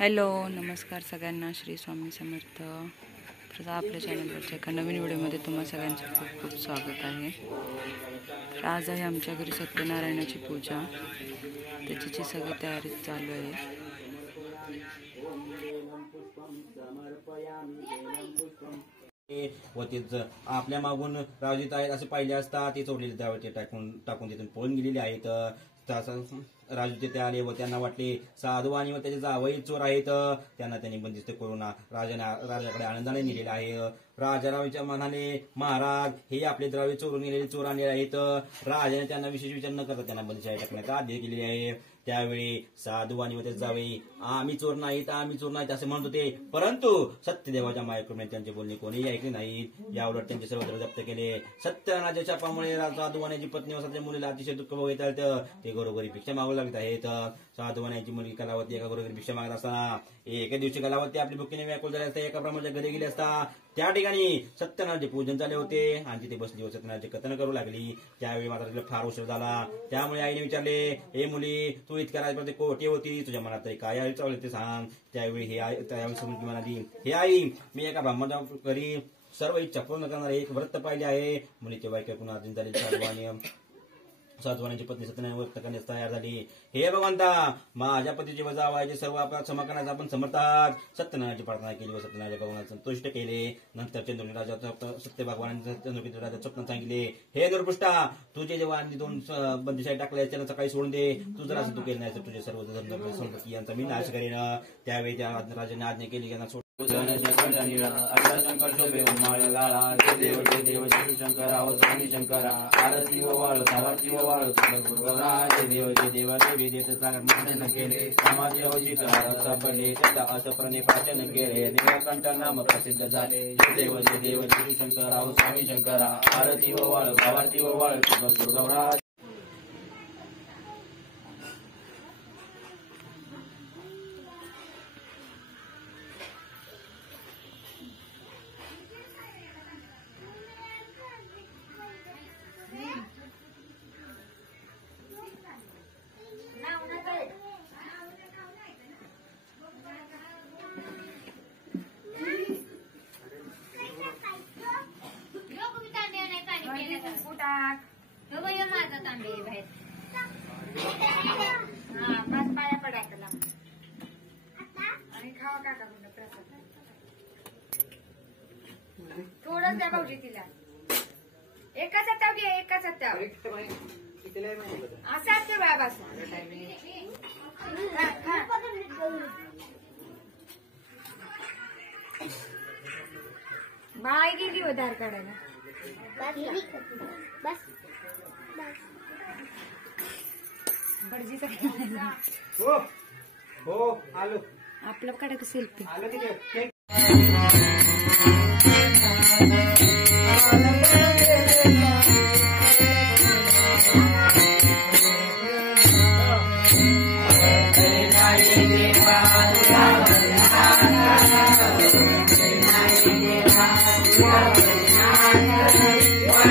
Hello नमस्कार सगळ्यांना, श्री स्वामी समर्थ। तर आपल्या चॅनलवरच्या एका नवीन व्हिडिओमध्ये तुम्हा सगळ्यांचं खूप खूप स्वागत आहे। तर आज आहे आमच्या घरी सत्यनारायणाची पूजा, त्याची सगळी तयारी चालू आहे। व तेच आपल्या मागून रावजीत आहेत असे पाहिले असता ते चोरलेले त्यावरती टाकून तिथून पळून गेलेले आहेत। राजू तिथे आले व त्यांना वाटले साधू आणि व त्याचे जावई चोर आहेत, त्यांनी बंदिस्त करून राजाकडे आनंदाने नेलेले आहे। राजारावच्या मनाने महाराज हे आपले द्रव्य चोरून गेलेले चोर आणलेले आहेत। राजाने त्यांना विशेष विचार न करता त्यांना बंदिशाळी टाकण्याचा आदेश केलेले आहे। त्यावेळी साधू आणि व त्याचे जावई आम्ही चोर नाहीत असे म्हणत होते, परंतु सत्यदेवाच्या मायेकृपेने त्यांचे बोलणे कोणीही ऐकले नाहीत। याउलट त्यांचे सर्वत्र जप्त केले। सत्यनारायणाच्या शापामुळे साधू आणि पत्नी व त्याच्या मुलीला अतिशय दुःख भोगत आहेत, ते घरोघरी भिक्षा मागू लागत आहेत। साधू आणि मुलगी कलावती एका घरोघरी भिक्षा मागत असताना एका दिवशी कलावती आपली भुकीने व्याकुळ झाले असता एका ब्राह्मणाच्या घरी गेले असता त्या ठिकाणी सत्यनारायणाचे पूजन झाले होते आणि तिथे बसली व सत्यनारायणाचे कथन करू लागली। त्यावेळी मात्र तिला फार उशीर झाला। त्यामुळे आईने विचारले, हे मुली तू इतक्या राजपर्यंत कोठे होती, तुझ्या मनात तरी काय चालले ते सांग। त्यावेळी म्हणाली, हे आई मी एका ब्राह्मणाच्या घरी सर्व इच्छा पूर्ण करणारे एक व्रत पाहिले आहे। मुलीचे वाक्य पुन्हा अर्जुन झाले। साधवानाची पत्नी सत्यनारायण व्यक्त करण्यास तयार झाली। हे भगवंता माझ्या पतीचे व जावयाचे सर्व अपराध क्षमा करण्यास आपण समर्थ आहात। सत्यनारायणाची प्रार्थना केली व सत्यनारायण भगवानाला संतुष्ट केले। नंतर चंद्रुनी राजा सत्य भगवानाने चंद्रकेतू राजा स्वप्न सांगितले, हे नरपुष्टा तुझे जेव्हा आणि दोन बंदिशाई टाकल्या त्यांना सकाळी सोडून दे। तू जर असं तू केलं नाही तर तुझे सर्व संपत्ती यांचा मी नाश करेन। त्यावेळी त्या राजाने आज्ञा केली त्यांना शंकरा आरती व वाळ सारथी व वाळ देवाचे केले समाधी अवचित पडले त्याचा असं प्रणिपाचन केले। निळकंठ नाम प्रसिद्ध झाले। देव शंकरा स्वामी शंकरा आरती व वाळ सारथी व वाळ गौरा। माझा तांबे बाहेर पाच पाया पडायला आणि खावा काका प्रसाद थोडं द्या भाऊजी तिला। एकाच हाताव घे एकाच हाताव असा ते बाय बस बाय गेली हो धार काढायला बस हो आलो आपलं काढा सेल्फी आलो तिथे What